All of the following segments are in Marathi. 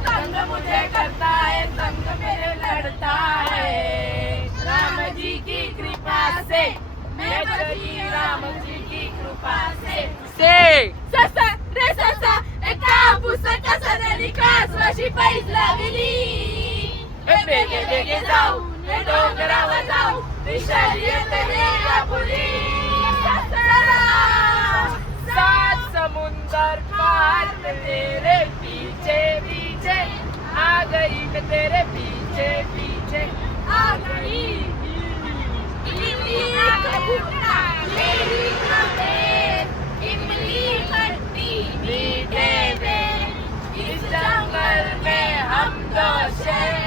संग मुझे करता है, संग मेरे लड़ता है। राम जी की कृपा से मैं बची, राम जी की कृपा से। ससा रे ससा एका पुस्तका सदनिका स्वशी पैज लावली। बेगे बेगे जाऊ हे डोंगरावर जाऊ विशाली येते आपुली। सात समुंदर पार में तेरे पीछे पीछे आ गई, मैं तेरे पीछे पीछे आ गई। इमली का भुट्टा मेरी खातिर, इमली खट्टी मीठे में, इस जंगल में हम दो शेर।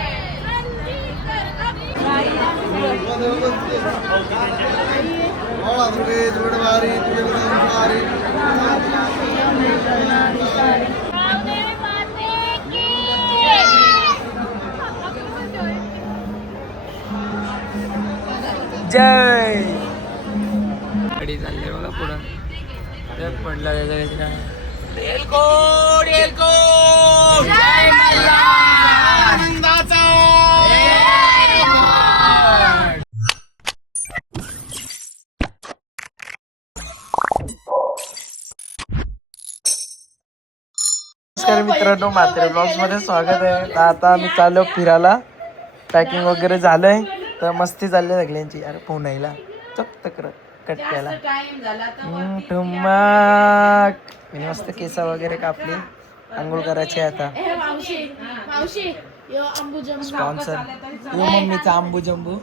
जय गाडी चालली बघा पुढं. जग पडला त्याचा काहीतरी आहे. एलकोट एलकोट जय मल्हार. नमस्कार मित्रांनो, म्हात्रे ब्लॉग्स मध्ये स्वागत आहे. तर आता आम्ही चाललो फिरायला. पॅकिंग वगैरे झालंय तर मस्ती चालली सगळ्यांची. अरे फोन यायला चक कट केला. ठुमक मी मस्त केस वगैरे कापली. आंघोळ करायची आता. स्पॉन्सर यो मम्मीचा आंबू जंबू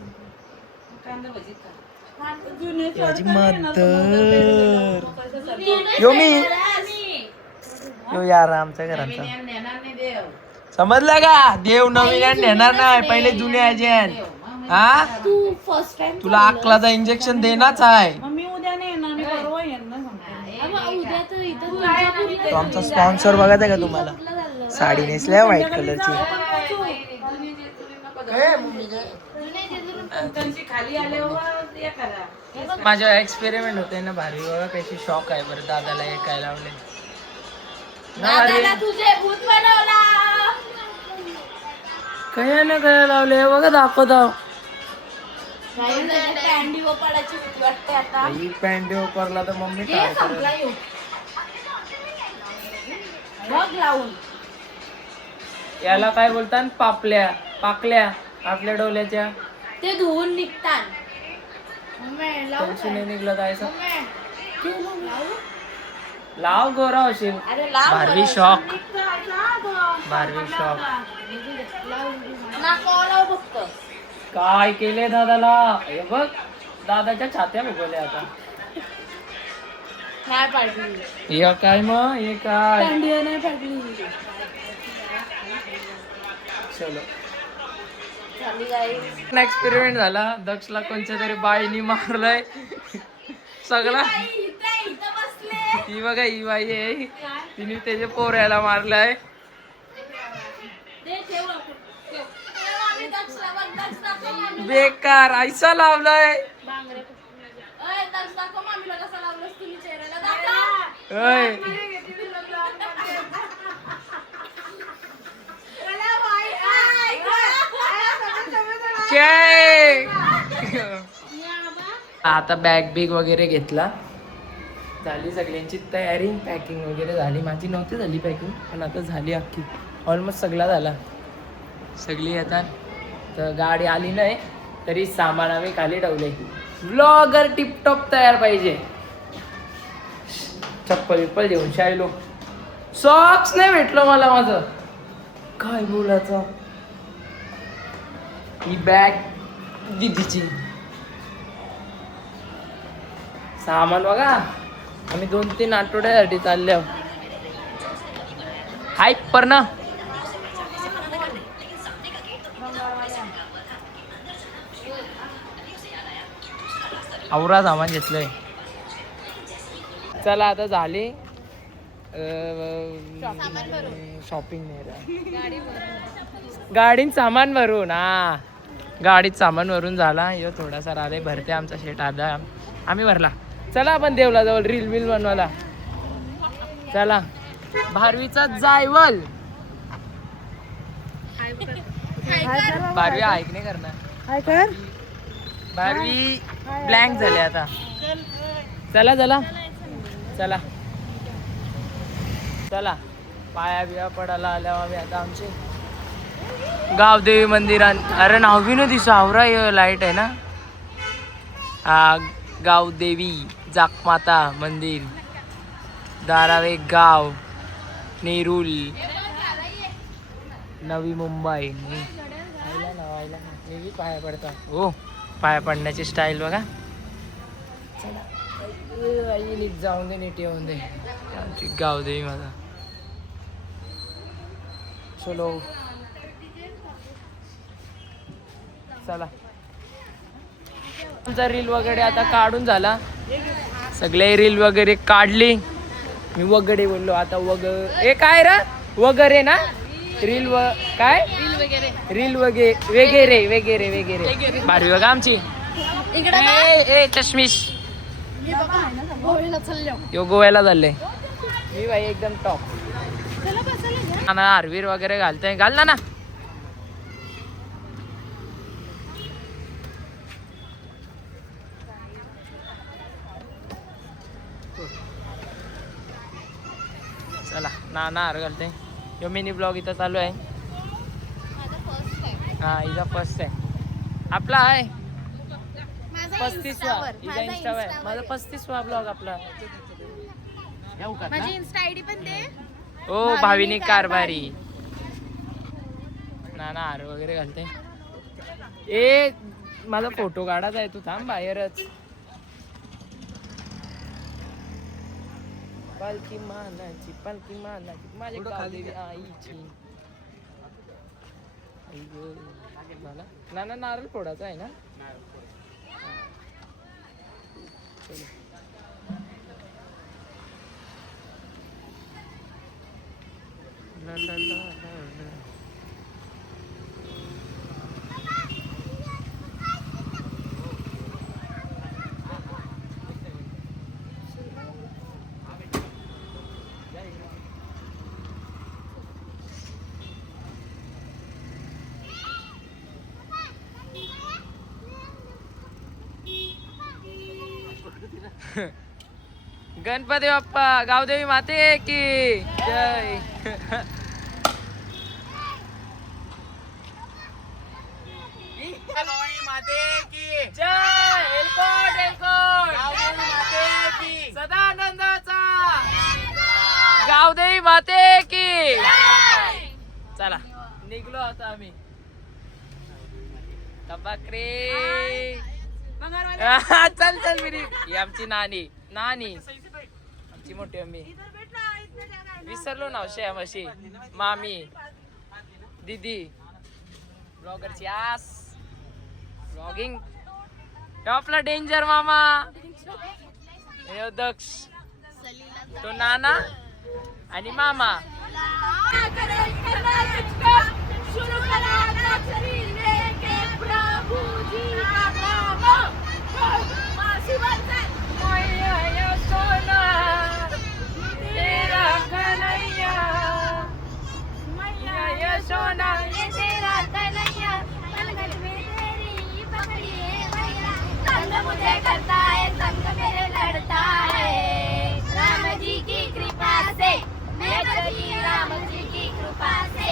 याची मदर यो मी यो यार आमच्या घरांचा. समजला का? देव नवीन नेणार नाही, पहिले जुने अजन. हा तुला अकलाचा इंजेक्शन देणारच आहे. तो आमचा स्पॉन्सर बघायचा का तुम्हाला? साडी नेसल्या व्हाईट कलरची. माझ्या एक्सपेरिमेंट होते ना भारी बघा. कशी शॉक आहे बरं. दादाला एक काय लावले काय ना काय लावले बघा. दाखवतो पॅन्टी वापरला तर मम्मी याला काय बोलतात? पापल्या पाकल्या आपल्या डोल्याच्या ते धुवून निघतात. निघलं जायचं. लाव गोरा होशील. बारवी शॉक बारवी शॉक काय केले दादाला? हे बघ दादाच्या छात्या बघवल्या आता. हे काय मग हे काय? चलो एक्सपेरिमेंट झाला. दक्षला कोणत्या तरी बाईनी मारलंय सगळा. ती बघा ही बाई आहे, तिने त्याच्या पोऱ्याला मारलंय. बेकार ऐसा लावलाय. आता बॅग बिग वगैरे घेतला. झाली सगळ्यांची तयारी. पॅकिंग वगैरे झाली. माझी नव्हती झाली पॅकिंग पण आता झाली अख्खी. ऑलमोस्ट सगळा झाला. सगळी येतात तर गाडी आली नाही तरी सामान आम्ही खाली ठेवले. व्लॉगर टिपटॉप तयार पाहिजे. चप्पल विप्पल घेऊन शायलो. सॉक्स नाही भेटलं मला. माझं काय बोलायचं. ही बॅग दिदीची. सामान बघा. आम्ही 2-3 आठवड्यासाठी चालले आहोत. हाय पर ना आवरा सामान घेतलंय. चला आता झाली शॉपिंग. गाडीत सामान भरून. हा गाडीत सामान भरून झाला. हे थोडासा राहिले भरते. आमचा शेट आधा आम्ही भरला. चला आपण देवला जवळ रील बिल बनवायला. चला भारवीचा जायवल. भारवी ऐक नाही करणार. काय कर भारवी ब्लँक झाले आता. चला चला चला चला. पाया बिया पडायला आल्यावर आम्ही आता आमचे गावदेवी मंदिरात. अरे नाव बी न दिसू आवरा लाईट आहे ना. हा गावदेवी जाकमाता मंदिर, धारावे गाव, नेरूल, नवी मुंबई. मी बी पाया पडता. हो पाया पडण्याची स्टाईल बघा. चला आई नीट जाऊन दे, नीट येऊन दे. आमची गावदेवी माझा. चलो चला. आमचा रील वगैरे आता काढून झाला. सगळे रील वगैरे काढली. मी वगैरे बोललो आता ए काय रे वगैरे ना. रील काय रील वगैरे वगैरे वगैरे. भारी बघा आमची. ए चष्मीश यो गोव्याला चालले. मी भाई एकदम टॉप. ना आरवीर वगैरे घालतोय. घाल ना. चला ना आर घालते. यो मिनी ब्लॉग इथं चालू आहे. हा हिचा फर्स्ट आहे आपला आहे. 35वा हिचा इंस्टावर आहे. माझा 35वा ब्लॉग आपला. माझी इन्स्टा आयडी पण दे. ओ भाविनी कारभारी. ना आर वगैरे घालते. ए माझा फोटो काढायचा आहे. तू थांब बाहेरच. पालखी मानाची माझ्या गावदेवी आईची. ना नारळ फोडायचा आहे ना. गणपती बाप्पा गावदेवी माते की जय. माते की जय. सदानंदाचा गावदेवी माते की. चला निघलो आता आम्ही. तबाकरे चल चल मिरी. ही आमची नानी आमची मोठी अम्मी. विसरलो ना श्याम अशी. मामी दीदी ब्लॉगरची आस. ब्लॉगिंग आपला डेंजर मामा. हे दक्ष, तो नाना आणि मामा. मुझे करता है संग मेरे लड़ता है राम जी की कृपा से मैं चली राम जी की कृपा से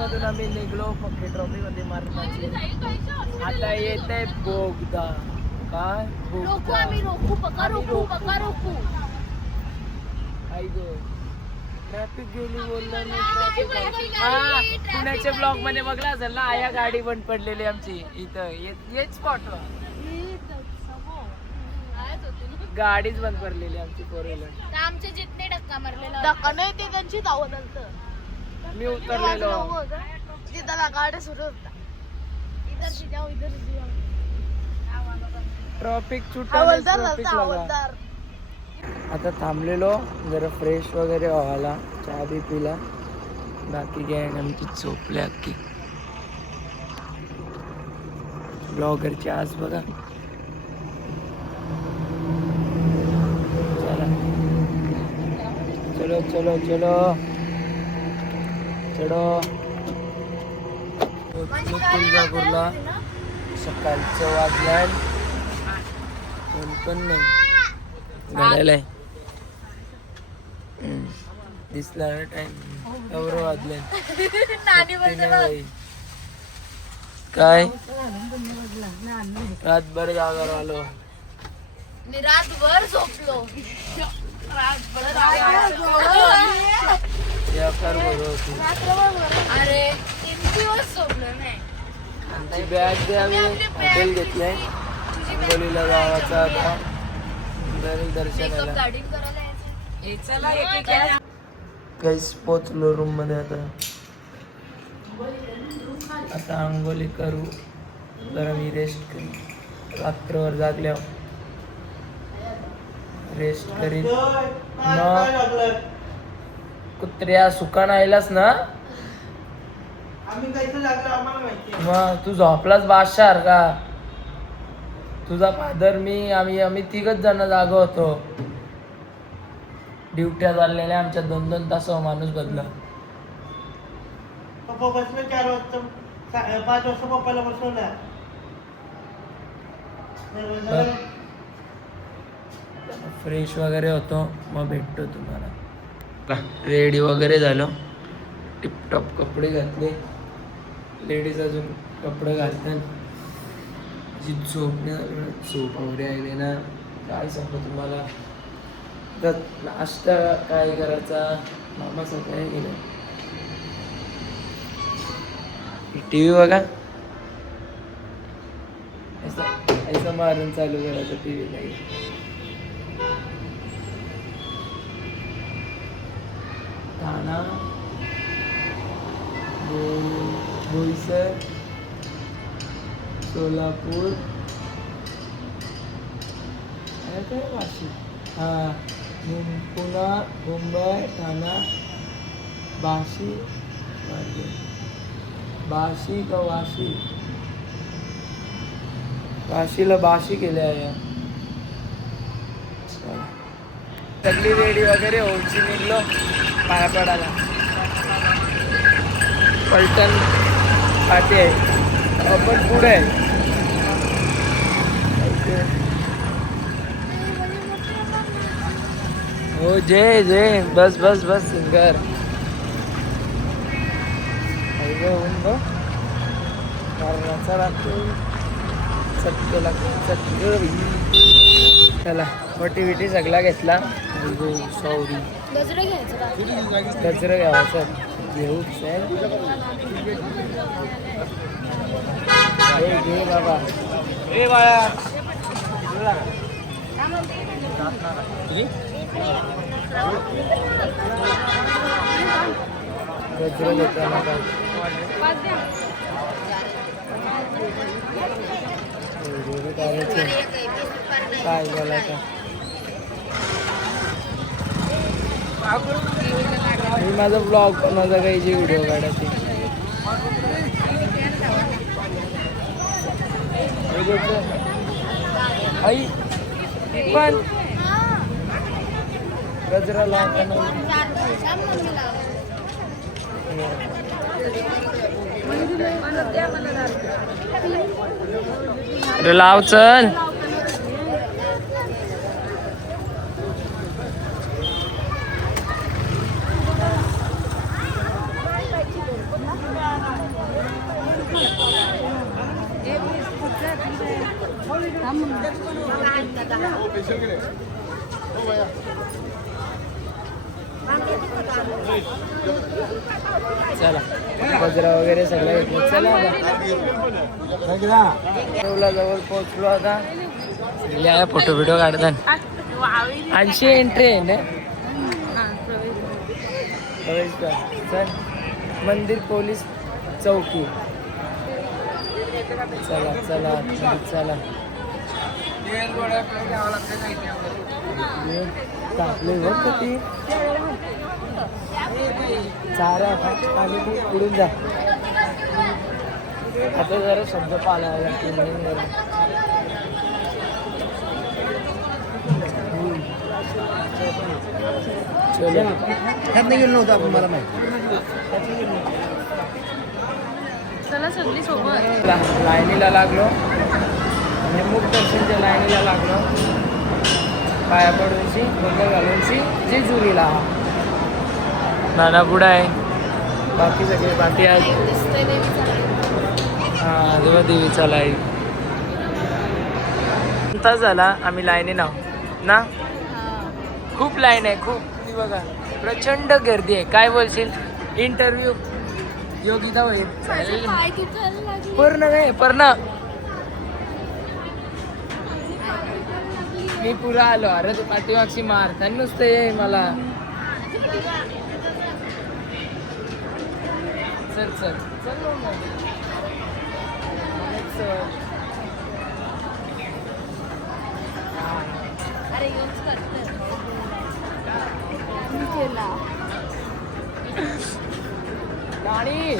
मधून आम्ही निघलो पक्की ट्रॉफी मध्ये मारण्याची. आता येत आहे बोगदा. काय रोकू आम्ही रोकू पका रोकू पका रोकू. आई गो ट्रॅफिक गेली बोललं मी. traffic हा आली, पुण्याच्या ब्लॉग मध्ये बघला असेल ना, आया गाडी बंद पडलेली आमची इथं. हेच स्पॉट गाडीच बंद पडलेली आमची फोर व्हीलर. आमचे जितने धक्का मारलेला धक्का नाही ते त्यांची धावत आलतं. मी उतरलेलो. तिथं गाड्या सुरू होता. इधर जाओ इधर जाओ. ट्रॉफिक ट्रॉफिक लागा. आता थांबलेलो जरा फ्रेश वगैरे व्हायला, चहा बी पिला. बाकी गँग आमची झोपले अख्खी. ब्लॉगरची आज बघा. चला चलो चलो चलो चलो. तुळजापूरला सकाळचं वाजलाय पण नाही घडायला आहे. दिसला ना टाइम एवढं वाजलंय. काय रातभर जागा आलो. मी रातभर झोपलो. अरे 3 दिवस झोपलो नाही. आमची बॅग दे. आम्ही हॉटेल घेतलंय हिंगोलीला गावाचा. आता दर्शनाला काहीच पोचलो रूम मध्ये. आता आंघोळी करू, जरा मी रेस्ट करू. रात्रभर जागल्यावर रेस्ट करीन. मग कुत्र्या सुकान आयलास ना. मग तू झोपलाच बादशाह का. तुझा फादर मी आम्ही 3 जण जागा होतो. ड्युट्या चाललेल्या आमच्या 2-2 तास माणूस बदला. पप्पा बसले 4 वाजता. 5 वाजता पप्पाला बसवला. फ्रेश वगैरे होतो, मग भेटतो तुम्हाला. रेडी वगैरे झालो, टिपटॉप कपडे घातले. लेडीज अजून कपडे घालतात. जी झोप वगैरे आले ना, काय सांगतो तुम्हाला. तर नाश्ता काय करायचा मामाचं काय केलं. टी व्ही बघा. ऐसा मारून चालू करायचं टी व्ही नाही. ठाणा बोईसर सोलापूर काय वाशिम. हां पुणे मुंबई ठाणा बाशी का वाशी. वाशीला बाशी केले आहे. सगळी रेडी वगैरे होऊची निघलो पाया पडायला. पलटण पाठी आहे, आपण पुढे आहे. हो जय जय. बस बस बस सिंगर मारण्याचा लागतो. चटके लागतो चटके. चला मोटिविटी सगळा घेतला. सॉरी गजरं घ्यावा सर. घेऊ घे बाबा. ए बाळा गजरं घेताना काय बोलायचं. मी माझा ब्लॉग बनवायचा काही जे व्हिडिओ काढायचे. आई पण गजरा लावताना अरे लाव चल. चला गजरा वगैरे सगळं घेतलं. चला जवळ पोहोचलो आता. सगळे फोटो बिटो काढतात. 80 एंट्री आहे ना. चल मंदिर पोलीस चौकी. चला चला चला. टाकले बघ किती चारा आणि तू उडून जा. आता जरा शब्द पाळायला लागते म्हणून जरा. त्यात नाही गेलो नव्हतं आपण, मला माहिती. चला सगळी सोबत लाईनीला लागलो म्हणजे मुख दर्शनच्या लाईनीला लागलो. पाया पडूनशी गोंधळ घालूनशी जेजुरीला. नाना पुढं आहे, बाकी सगळे बाकी आहेत. हां आजोबा देवीचा लाईन. तास झाला आम्ही लाईनी नाव ना. खूप लाईन आहे खूप. ती बघा प्रचंड गर्दी आहे. काय बोलशील? इंटरव्ह्यू योगिता होईल पूर्ण नाही पूर्ण. मी पुरा आलो. अरे तू पाठीमागची मारता नुसतं ये मला. चल चल चल अरे यूज करते गाडी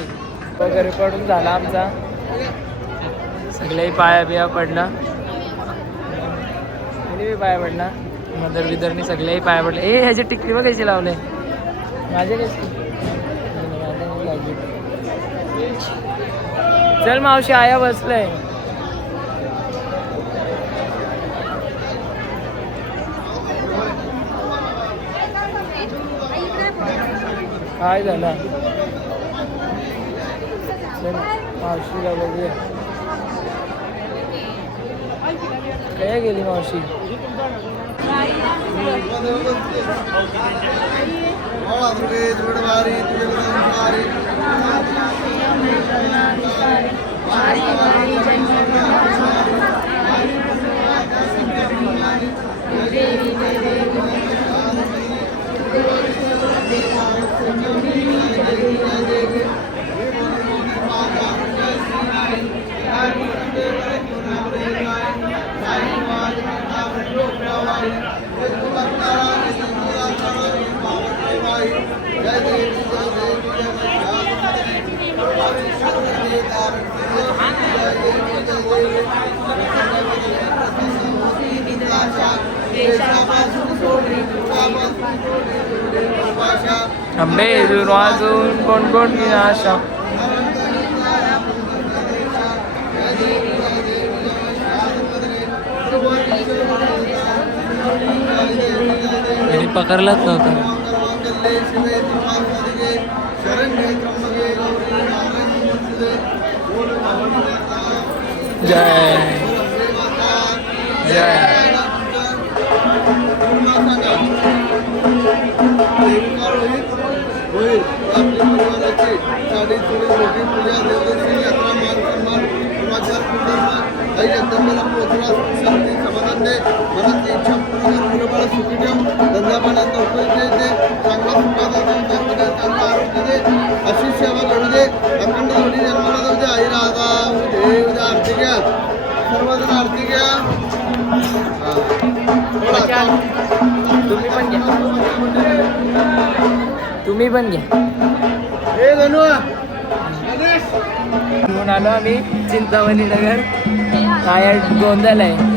वगैरे पडून झाला आमचा. सगळ्याही पाया बिया पडला. पाया पडला. मदर विदरनी सगळ्याही पाया पडले. ए ह्याची टिकली बघ कशी लावले. माझे कशी लागली. चल मावशी आया बसलंय. काय झालं? चल मावशीला बघूया. काय गेली मावशी? अंबे वाजून कोण कोण आशा. पकडलाच नव्हता. जय जय. अशी सेवा घडू दे. अखंड जोडी जन्माला जाऊ दे. आई राधा उद्या आरती घ्या. सर्वजण आरती घ्या. तुम्ही पण घ्या. तुम्ही पण घ्या. हे गणू म्हणून आलो आम्ही चिंतामणी नगर. काय गोंधळ आहे.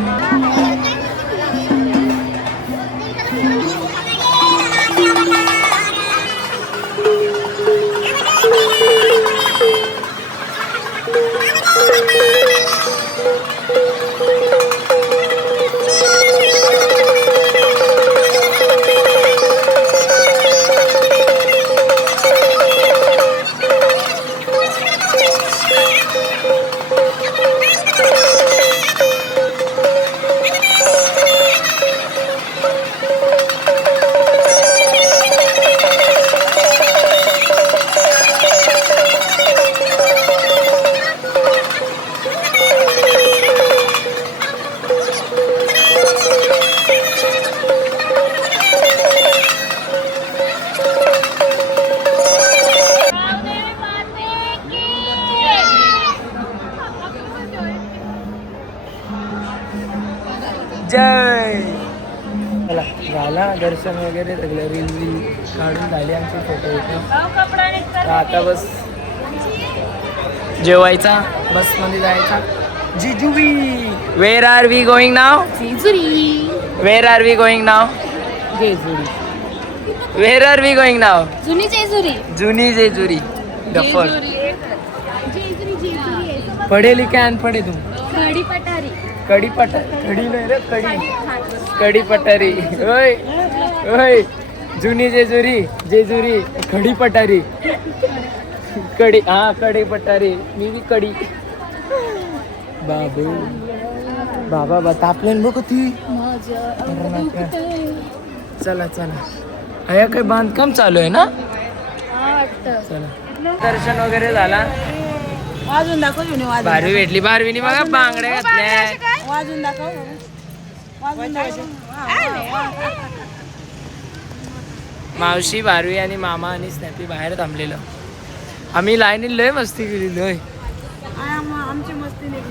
जय. चला झाला दर्शन वगैरे सगळं रील काढून झाले आमचे फोटो तर आता बस जेवायचा बसमध्ये जायचा. जिजुबी where are we going now? Where are we going now? Jejuri. Where are we going now? जुनी जेजुरी. जुनी जेजुरी. डफर पढ़े लिखे अनपढ़े तुम? कडी पटारी. कडी पटारी. कडी नाही रे कडी. कडी पटारी. ओय ओय जुनी जेजुरी. जेजुरी कडी पटारी. कडी हा कडी पटारी. मी बी कडी. बाबू बाबा बता आपल्याला बघ ती. चला चला अया काही बांधकाम चालू आहे ना. चला दर्शन वगैरे झाला. वाजून दाखव घेऊन वाजून. बारवी भेटली. बारवीने बघा बांगड्या घातल्या. वाजून दाखव. वाजून दाखव. मावशी बारवी आणि मामा आणि स्नॅपी बाहेर थांबलेलं. आम्ही लाईनी लय मस्ती केली लय. आमची मस्ती नाही.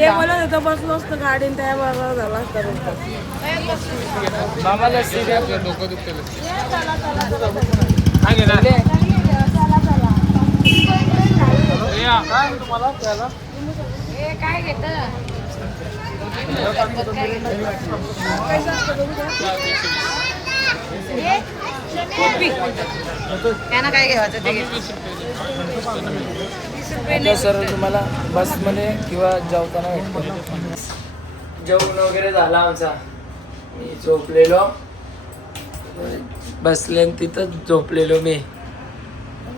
हे बोलत होतं बसलो असतं गाडीन त्या बरोबर झाला असता. मामा लस्सी द्या. डोकं दुखतं. काय घेत त्यांना काय घ्यायचं ते आता सर तुम्हाला बसमध्ये किंवा जेवताना भेटतो. जेवण वगैरे झाला आमचा. मी झोपलेलो बसले तिथंच झोपलेलो मी.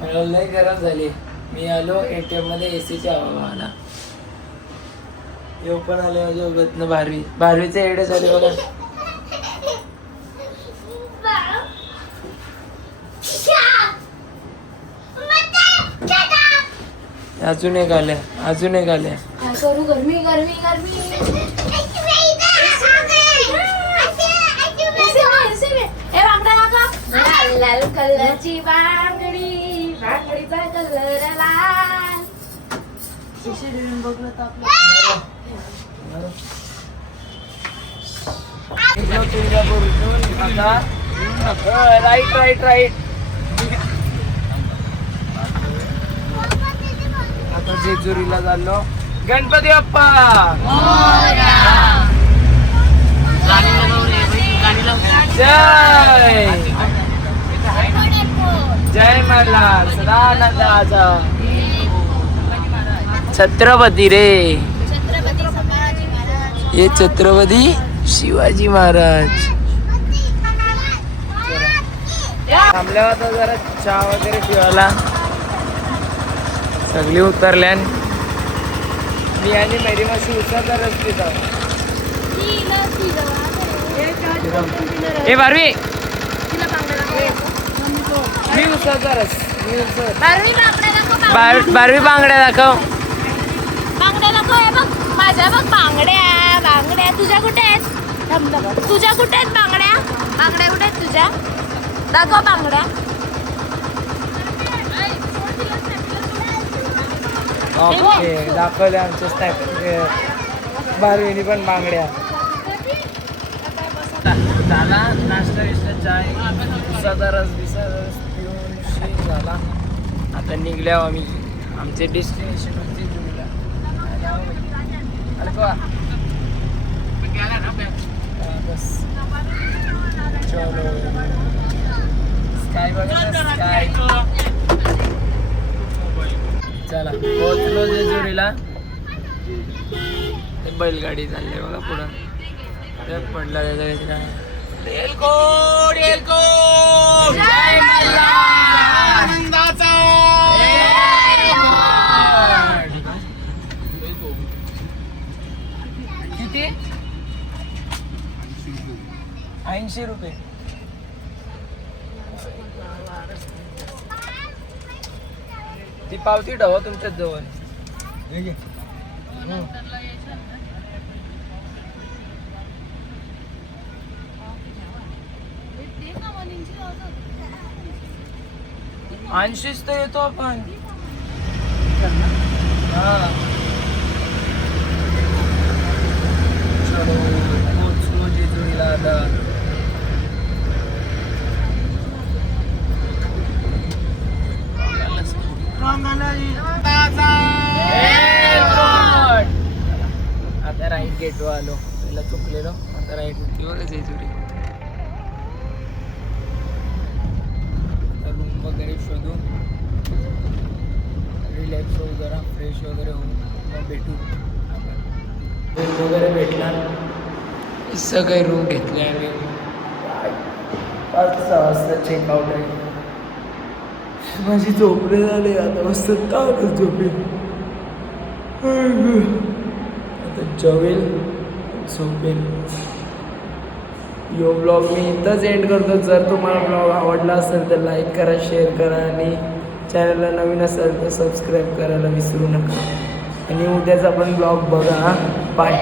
मला लय गरम झाली. मी आलो ATM मध्ये AC च्या हवा आला. येऊ पण आले माझ्या सोबतनं बारवीचे एडे झाले बघा. अजून एक आल्या. अजून एक आल्या. काय करू गरमी गरमी गरमी. लाल कलरची बांगडी. बांगडीचा कलर लाल. Right right right. आता जेजुरीला चाललो. गणपती बाप्पा जय. जय मल्हार सदानंदाचा. छत्रपती रे. ये छत्रपती शिवाजी महाराज. थांबल्या होता जरा चहा वगैरे पिवायला. सगळी उतरल्या. मी आणि मेरी माशी उतरता रस्ते जाऊ. ए बारवी मी उतरता रस. मी उतर. बारवी बांगड्या दाखव. बांगड्या दाखव. हे बघ माझ्या बघ बांगड्या. बांगड्या तुझ्या कुठे आहेत? तुझ्या कुठे आहेत बांगड्या? बांगड्या कुठे आहेत तुझ्या? दाखव बांगड्या. ओके दाखवले आमच्या स्नॅप. बारवीनी पण बांगड्या. झाला नाश्ता विष्टा चाय उसाचा रस पिऊन शीत झाला. आता निघल्या आम्ही. आमचे डेस्टिनेशन होते जुनीला. बस चलो स्काय बघा स्काय. चला पोहोचलो जेजुरीला. बैलगाडी चालली बघा पुढं. पडला त्याचा काहीतरी काय. एलकोड एलकोड. जय मल्हार. किती? 80 रुपये. ती पावती ठेवा तुमच्याच जवळ. ऐंशीच तर येतो आपण. हा पोचलो जेजुरीला आता. आता राईट गेटवर आलो. पहिला चुकलेलो, आता राईट होती बघा जेजुरी. आता रूम वगैरे शोधून रिलॅक्स होऊ, जरा फ्रेश वगैरे होऊन मग भेटू. रूम वगैरे भेटला, सगळे रूम घेतले आम्ही. 5-6 वाजता चेकआउट आहे. माझी झोपडे झाले आता, मस्त ताकच झोपे. आता जेवेल, झोपेल. यो ब्लॉग मी इथंच एंड करतो. जर तुम्हाला ब्लॉग आवडला असेल तर लाईक करा, शेअर करा आणि चॅनलला नवीन असेल तर सबस्क्राईब करायला विसरू नका. आणि उद्याचा पण ब्लॉग बघा. बाय.